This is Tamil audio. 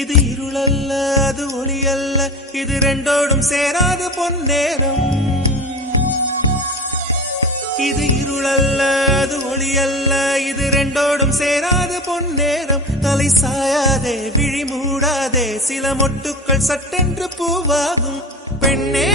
இது இருளல்ல அது ஒளி அல்ல, இது ரெண்டோடும் சேராத பொன்னேரம். இது இருளல்ல அது ஒளி அல்ல, இது ரெண்டோடும் சேராத பொன்னேரம். தலை சாயாதே விழி மூடாதே, சில மொட்டுக்கள் சட்டென்று பூவாகும். பெண்ணே